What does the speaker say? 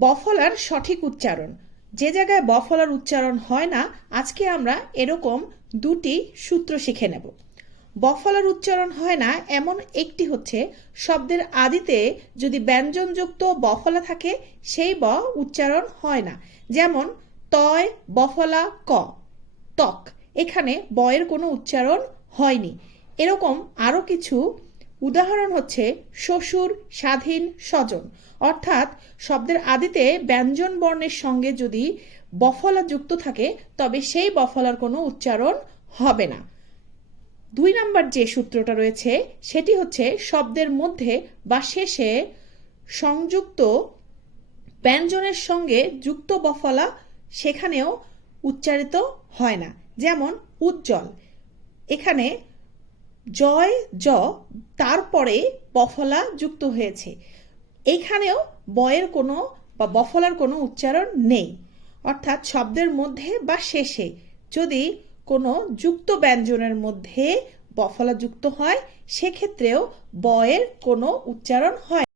বফলার সঠিক উচ্চারণ। যে জায়গায় বফলার উচ্চারণ হয় না, আজকে আমরা এরকম দুটি সূত্র শিখে নেব। বফলার উচ্চারণ হয় না, এমন একটি হচ্ছে, শব্দের আদিতে যদি ব্যঞ্জনযুক্ত বফলা থাকে, সেই ব উচ্চারণ হয় না। যেমন, তয়, বফলা, ক ত্বক এখানে বয়ের কোনো উচ্চারণ হয়নি। এরকম আরও কিছু উদাহরণ হচ্ছে শ্বশুর, স্বাধীন, স্বজন। অর্থাৎ শব্দের আদিতে ব্যঞ্জন বর্ণের সঙ্গে যদি বফলা যুক্ত থাকে, তবে সেই বফলার কোনো উচ্চারণ হবে না। দুই নাম্বার যে সূত্রটা রয়েছে, সেটি হচ্ছে শব্দের মধ্যে বা শেষে সংযুক্ত ব্যঞ্জনের সঙ্গে যুক্ত বফলা সেখানেও উচ্চারিত হয় না। যেমন, উজ্জ্বল। এখানে জয় জ তারপরে বফলা যুক্ত হয়েছে। এইখানেও বয়ের কোনো বা বফলার কোনো উচ্চারণ নেই। অর্থাৎ শব্দের মধ্যে বা শেষে যদি কোনো যুক্ত ব্যঞ্জনের মধ্যে বফলা যুক্ত হয়, সেক্ষেত্রেও বয়ের কোনো উচ্চারণ হয়